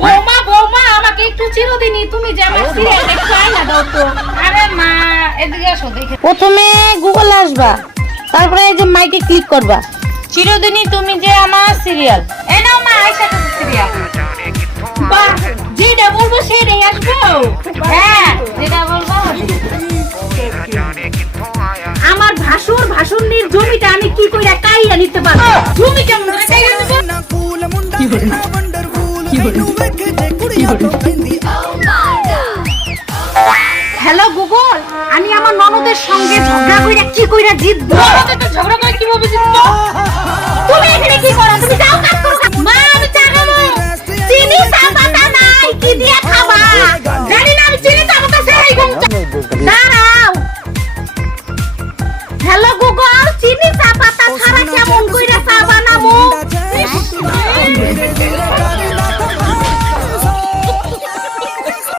বৌমা বৌমা আমাকে একটু চিরদিনই তুমি যে আমার সিরিয়াল একটু আইনা দাও তো। আরে মা এদিকে আসো দেখে। প্রথমে গুগল আসবা, তারপরে এই যে মাইকে ক্লিক করবা। চিরদিনই তুমি যে আমার সিরিয়াল। এই নাও মা আয়শা তো সিরিয়াল। বাহ যেটা বলবো সেটাই আসবো। হ্যাঁ যেটা বলবো। আমার ভাসুরনির জমিটা আমি কি কইরা কাইয়া নিতে পারবো? জমি কেমন করে কাইয়া নিব? হ্যালো গুগল, আমি আমার ননদের সঙ্গে ঝগড়া কইরা কি কইরা জিতবো? ননদের তো ঝগড়া করে কিভাবে জিতবো? তুমি এখানে কি করো? তুমি যাও কাজ করো।